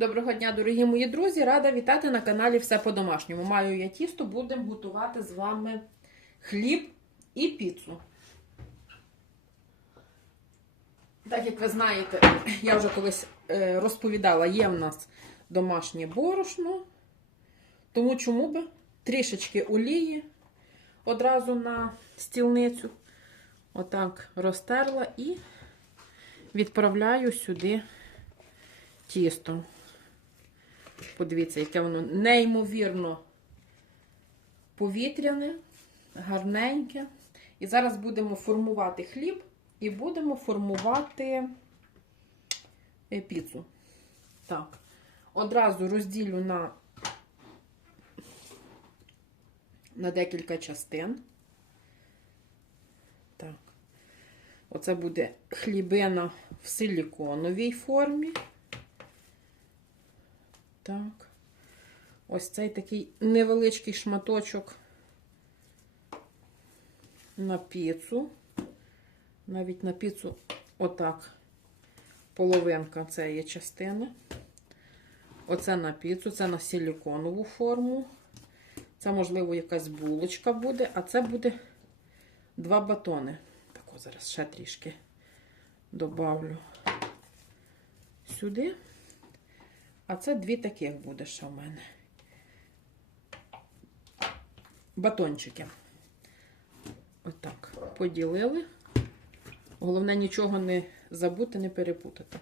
Доброго дня, дорогі мої друзі! Рада вітати на каналі Все по-домашньому. Маю я тісто, будемо готувати з вами хліб і піцу. Так як ви знаєте, я вже колись е, розповідала, є в нас домашнє борошно. Тому чому би трішечки олії одразу на стілницю. Отак розтерла і відправляю сюди тісто. Подивіться, яке воно неймовірно повітряне, гарненьке. І зараз будемо формувати хліб і будемо формувати е, піцу. Так, одразу розділю на, на декілька частин. Так. Оце буде хлібина в силіконовій формі. Так. Ось цей такий невеличкий шматочок на піцу. Навіть на піцу отак. Половинка цієї частини. Оце на піцу, це на силіконову форму. Це, можливо, якась булочка буде, а це буде два батони. Так, о, зараз ще трішки добавлю сюди. А це дві таких буде ще в мене. Батончики. Отак. Поділили. Головне нічого не забути, не перепутати.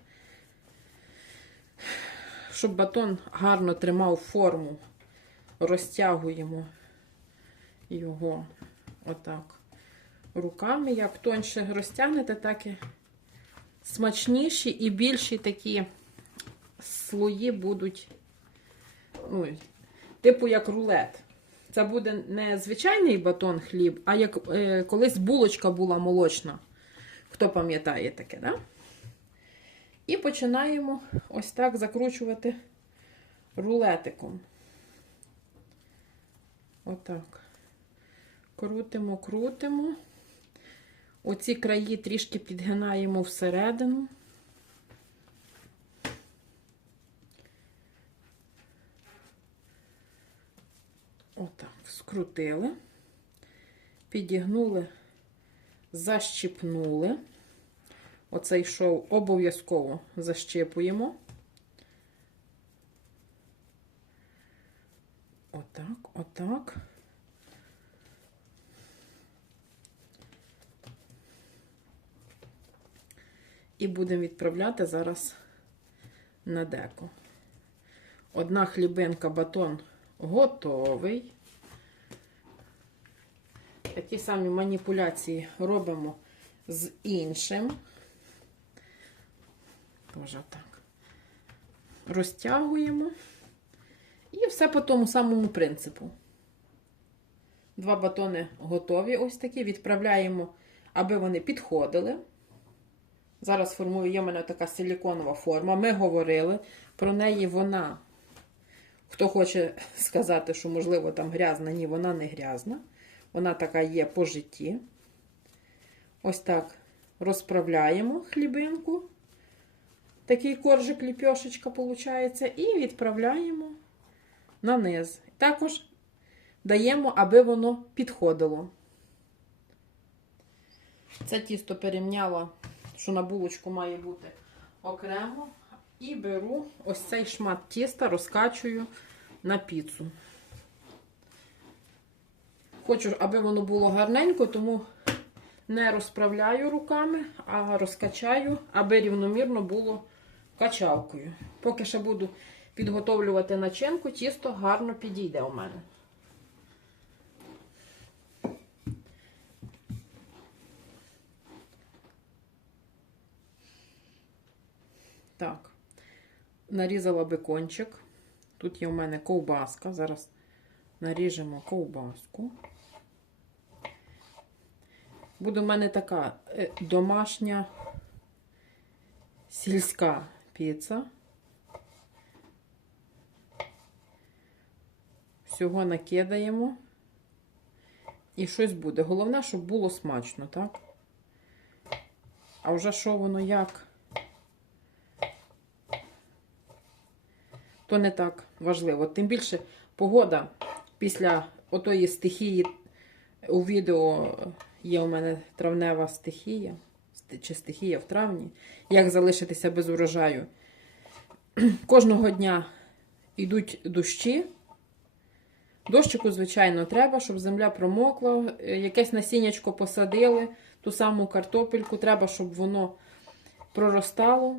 Щоб батон гарно тримав форму, розтягуємо його отак руками. Як тоньше розтягнете, так і смачніші і більші такі слої будуть, ну, типу як рулет. Це буде не звичайний батон хліб, а як е, колись булочка була молочна. Хто пам'ятає таке, да? І починаємо ось так закручувати рулетиком. Отак. Крутимо, крутимо. Оці краї трішки підгинаємо всередину. Отак, скрутили, підігнули, защіпнули. Оцей шов обов'язково защіпуємо. Отак, отак. І будемо відправляти зараз на деко. Одна хлібинка батон готовий. Такі самі маніпуляції робимо з іншим. Тоже так. Розтягуємо. І все по тому самому принципу. Два батони готові, ось такі. Відправляємо, аби вони підходили. Зараз формую, є в мене така силіконова форма. Ми говорили про неї вона. Хто хоче сказати, що, можливо, там грязна, ні, вона не грязна. Вона така є по житті. Ось так розправляємо хлібинку. Такий коржик ліпьошечка виходить, і відправляємо на низ. Також даємо, аби воно підходило. Це тісто перемняло, що на булочку має бути окремо. І беру ось цей шмат тіста, розкачую на піцу. Хочу, аби воно було гарненько, тому не розправляю руками, а розкачаю, аби рівномірно було качалкою. Поки ще буду підготовлювати начинку, тісто гарно підійде у мене. Так, нарізала бекончик. Тут є у мене ковбаска. Зараз наріжемо ковбаску. Буде у мене така е, домашня сільська піца. Всього накидаємо. І щось буде. Головне, щоб було смачно, так? А вже що воно як? То не так важливо. Тим більше погода після отої стихії у відео є у мене травнева стихія, чи стихія в травні, як залишитися без урожаю. Кожного дня йдуть дощі. Дощику, звичайно, треба, щоб земля промокла, е, якесь насіннячко посадили, ту саму картопельку, треба, щоб воно проростало.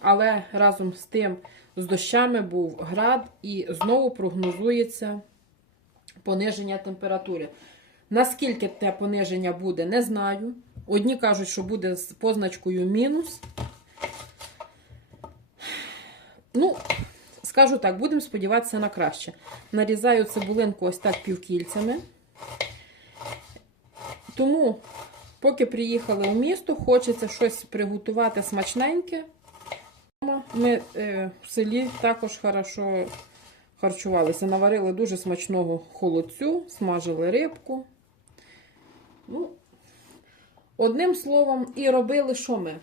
Але разом з тим, з дощами був град і знову прогнозується пониження температури. Наскільки те пониження буде, не знаю. Одні кажуть, що буде з позначкою мінус. Ну, скажу так, будемо сподіватися на краще. Нарізаю цибулинку ось так півкільцями. Тому, поки приїхали в місто, хочеться щось приготувати смачненьке. Ми е, в селі також хорошо харчувалися. Наварили дуже смачного холодцю, смажили рибку. Ну, одним словом, і робили що ми?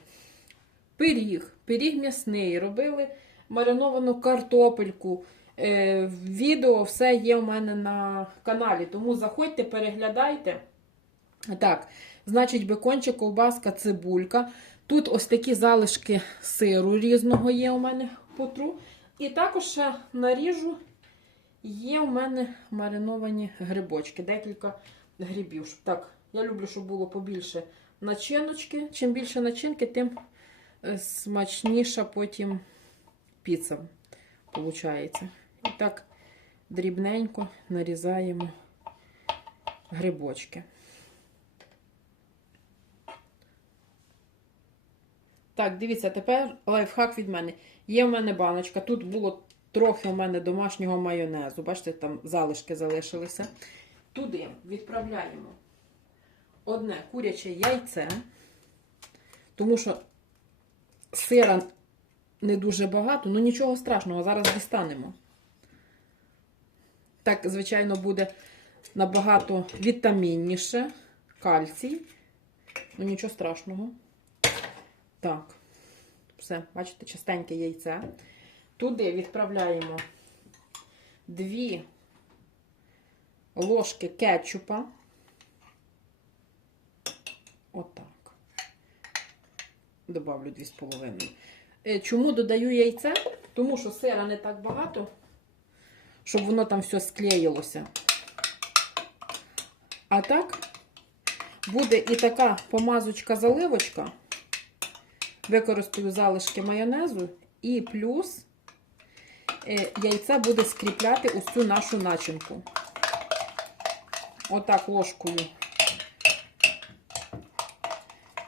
Пиріг, пиріг м'ясний, робили мариновану картопельку. Е, відео все є у мене на каналі, тому заходьте, переглядайте. Так, значить, бекончик, ковбаска, цибулька. Тут ось такі залишки сиру різного є у мене потру. І також ще наріжу є у мене мариновані грибочки, декілька грибів. Так, я люблю, щоб було побільше начиночки. Чим більше начинки, тим е, смачніша потім піца виходить. І так дрібненько нарізаємо грибочки. Так, дивіться, тепер лайфхак від мене. Є в мене баночка. Тут було трохи у мене домашнього майонезу. Бачите, там залишки залишилися. Туди відправляємо одне куряче яйце, тому що сира не дуже багато, ну нічого страшного, зараз дістанемо. Так, звичайно, буде набагато вітамінніше, кальцій. Ну, нічого страшного. Так, все, бачите, частеньке яйце. Туди відправляємо 2 ложки кетчупа. Отак. Добавлю 2,5. Е, Чому додаю яйце? Тому що сира не так багато, щоб воно там все склеїлося. А так буде і така помазочка-заливочка. Використаю залишки майонезу і плюс е, яйце буде скріпляти цю нашу начинку. Отак ложкою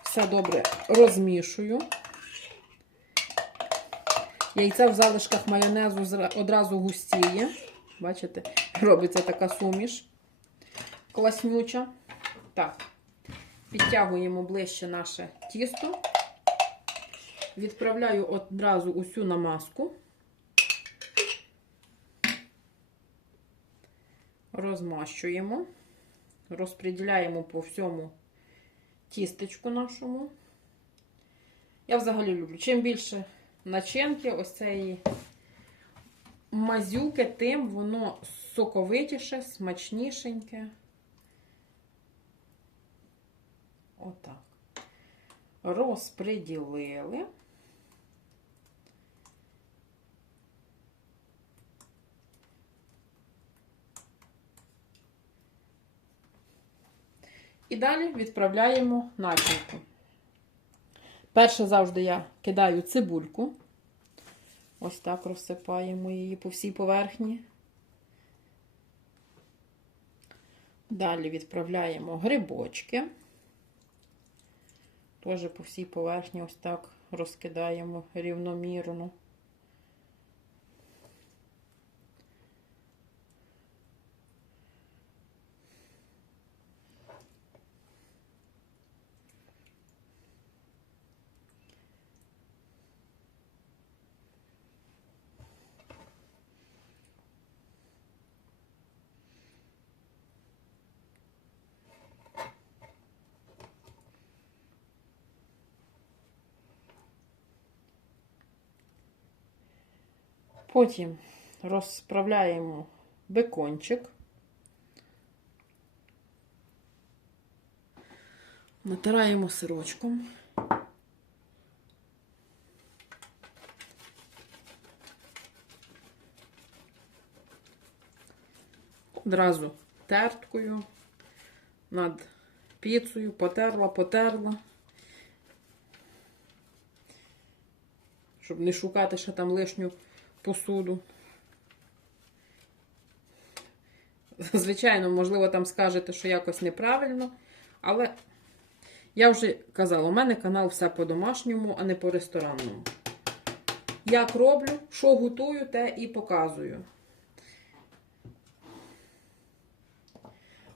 все добре розмішую. Яйце в залишках майонезу одразу густіє. Бачите, робиться така суміш класнюча. Так, підтягуємо ближче наше тісто. Відправляю одразу усю намазку. Розмащуємо, розподіляємо по всьому тістечку нашому. Я взагалі люблю. Чим більше начинки, ось цієї мазюки, тим воно соковитіше, смачнішеньке. Отак. Розподілили. І далі відправляємо начинку. Перше завжди я кидаю цибульку. Ось так розсипаємо її по всій поверхні. Далі відправляємо грибочки. Теж по всій поверхні ось так розкидаємо рівномірно. Потім розправляємо бекончик. Натираємо сирочком. Одразу терткою над піцею, потерла, потерла. Щоб не шукати ще там лишню посуду. Звичайно, можливо, там скажете, що якось неправильно, але я вже казала, у мене канал все по-домашньому, а не по ресторанному. Як роблю, що готую, те і показую.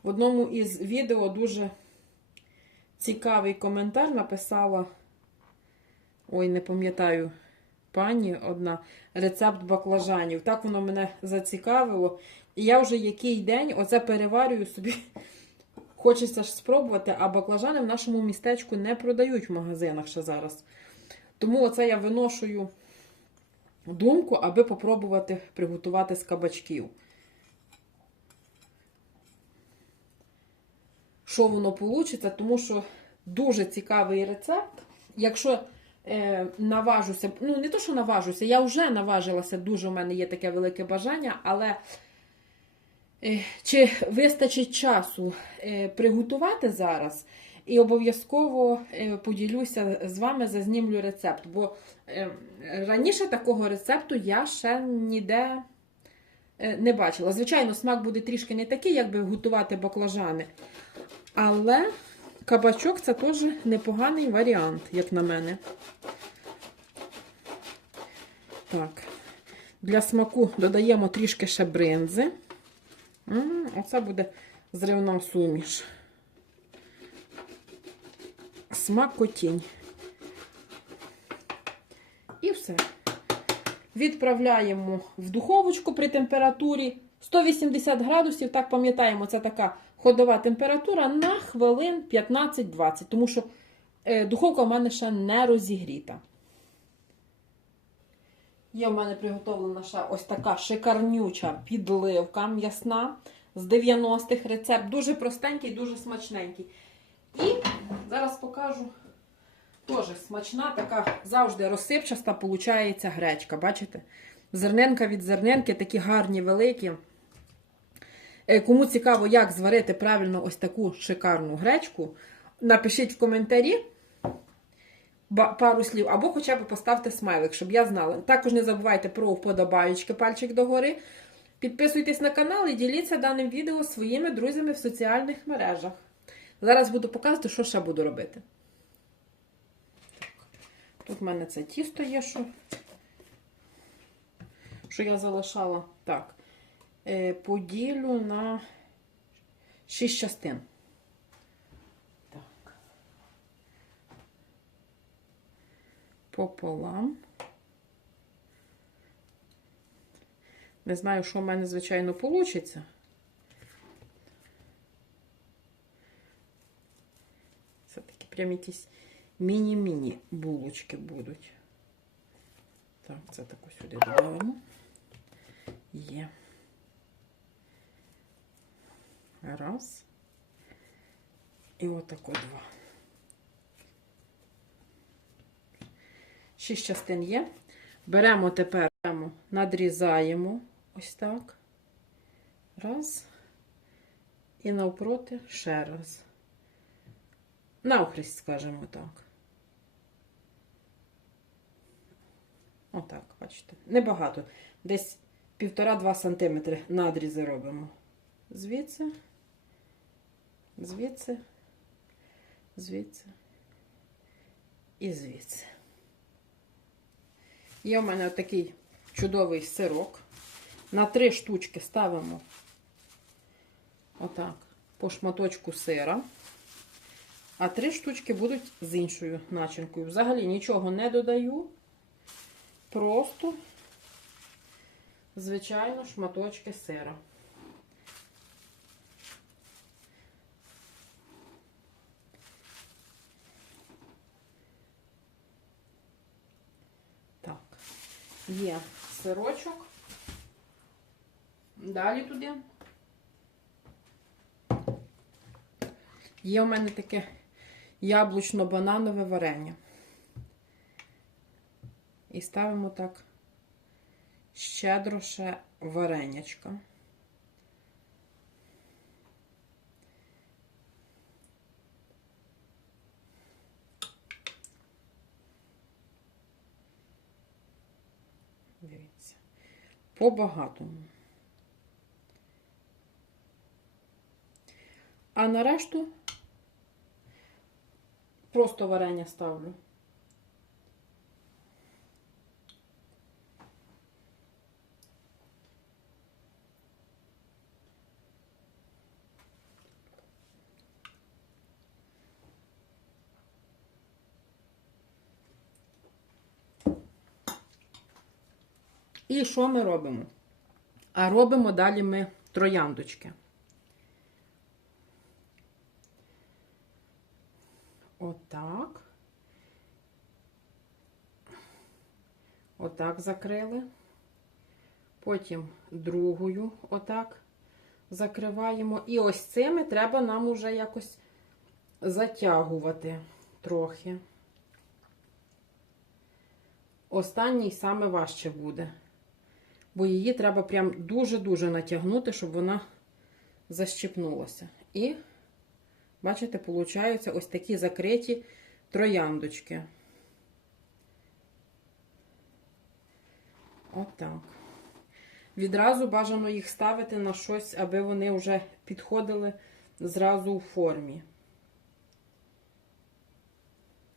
В одному із відео дуже цікавий коментар написала. Ой, не пам'ятаю, пані одна рецепт баклажанів. Так воно мене зацікавило. І я вже який день оце переварюю собі. Хочеться ж спробувати, а баклажани в нашому містечку не продають в магазинах ще зараз. Тому оце я виношую думку, аби попробувати приготувати з кабачків. Що воно вийде, тому що дуже цікавий рецепт. Якщо е, наважуся, ну не то, що наважуся, я вже наважилася, дуже у мене є таке велике бажання, але е, чи вистачить часу е, приготувати зараз? І обов'язково поділюся з вами, зазнімлю рецепт. Бо раніше такого рецепту я ще ніде не бачила. Звичайно, смак буде трішки не такий, як би готувати баклажани. Але кабачок це теж непоганий варіант, як на мене. Так, для смаку додаємо трішки ще бринзи. Оце буде зривна суміш. Смакотінь. І все. Відправляємо в духовочку при температурі 180 градусів. Так пам'ятаємо, це така ходова температура на хвилин 15-20, тому що е, духовка в мене ще не розігріта. Є в мене приготовлена ще ось така шикарнюча підливка м'ясна з 90-х рецепт. Дуже простенький, дуже смачненький. І зараз покажу теж смачна, така завжди розсипчаста, виходить гречка. Бачите? Зерненка від зерненки, такі гарні, великі. Е, Кому цікаво, як зварити правильно ось таку шикарну гречку, напишіть в коментарі пару слів, або хоча б поставте смайлик, щоб я знала. Також не забувайте про вподобаєчки, пальчик догори. Підписуйтесь на канал і діліться даним відео своїми друзями в соціальних мережах. Зараз буду показувати, що ще буду робити. Тут в мене це тісто є, що, що я залишала. Так. Е, поділю на 6 частин. Так. Пополам. Не знаю, що в мене, звичайно, вийде. Це такі прям якісь міні-міні булочки будуть. Так, це таку сюди додаємо. Є. Раз. І отако два. Шість частин є. Беремо тепер, беремо, надрізаємо ось так. Раз. І навпроти ще раз. Навхрест, скажімо так. Отак, бачите. Небагато. Десь 1,5-2 см надрізи робимо. Звідси, звідси, звідси і звідси. Є в мене такий чудовий сирок. На три штучки ставимо отак по шматочку сира. А три штучки будуть з іншою начинкою. Взагалі нічого не додаю. Просто, звичайно, шматочки сира. Так, є сирочок. Далі туди. Є у мене таке яблучно-бананове варення. І ставимо так щедро ще варенячка. Дивіться. По-багатому. А на решту просто варення ставлю. І що ми робимо? А робимо далі ми трояндочки. Отак. Отак закрили. Потім другою отак закриваємо. І ось цими треба нам уже якось затягувати трохи. Останній саме важче буде. Бо її треба прям дуже-дуже натягнути, щоб вона защепнулася. І Бачите, получаються ось такі закриті трояндочки. Отак. Відразу бажано їх ставити на щось, аби вони вже підходили зразу у формі.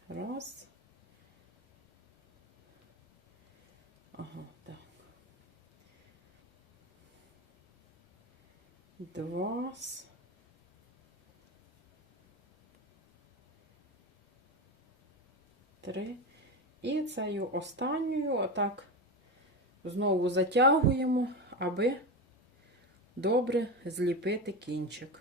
Раз. Ага, так. Два. три. І цією останньою отак знову затягуємо, аби добре зліпити кінчик.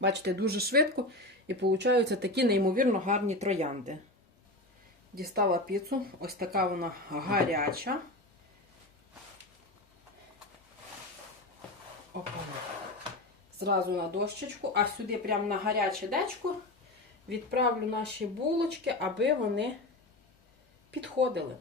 Бачите, дуже швидко і получаються такі неймовірно гарні троянди. Дістала піцу, ось така вона гаряча. Опа. Зразу на дощечку, а сюди прямо на гаряче дечко відправлю наші булочки, аби вони підходили.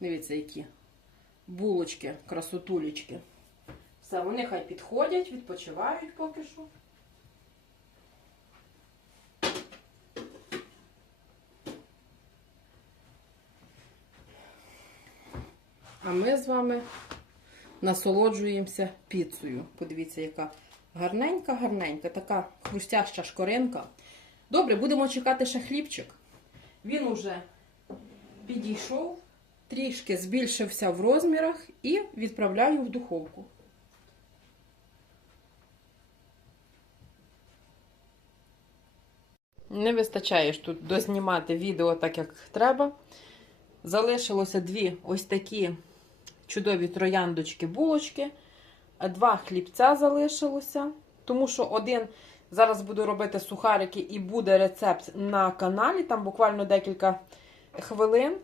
Дивіться, які булочки, красотулечки. Все, вони хай підходять, відпочивають поки що. А ми з вами насолоджуємося піцею. Подивіться, яка гарненька-гарненька, така хрустяща шкоринка. Добре, будемо чекати ще хлібчик. Він уже підійшов, трішки збільшився в розмірах і відправляю в духовку. Не вистачає ж тут дознімати відео так, як треба. Залишилося дві ось такі чудові трояндочки булочки. Два хлібця залишилося. Тому що один зараз буду робити сухарики і буде рецепт на каналі. Там буквально декілька хвилин.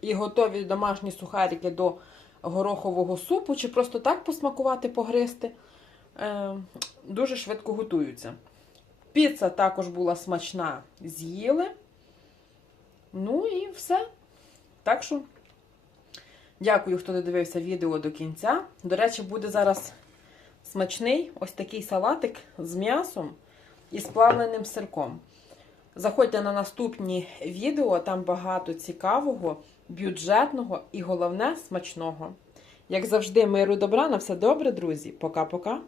І готові домашні сухарики до горохового супу, чи просто так посмакувати, погристи. Е, дуже швидко готуються. Піца також була смачна, з'їли. Ну і все. Так що, дякую, хто додивився відео до кінця. До речі, буде зараз смачний ось такий салатик з м'ясом і з сирком. Заходьте на наступні відео, там багато цікавого, бюджетного і головне смачного. Як завжди, миру добра, на все добре, друзі. Пока-пока.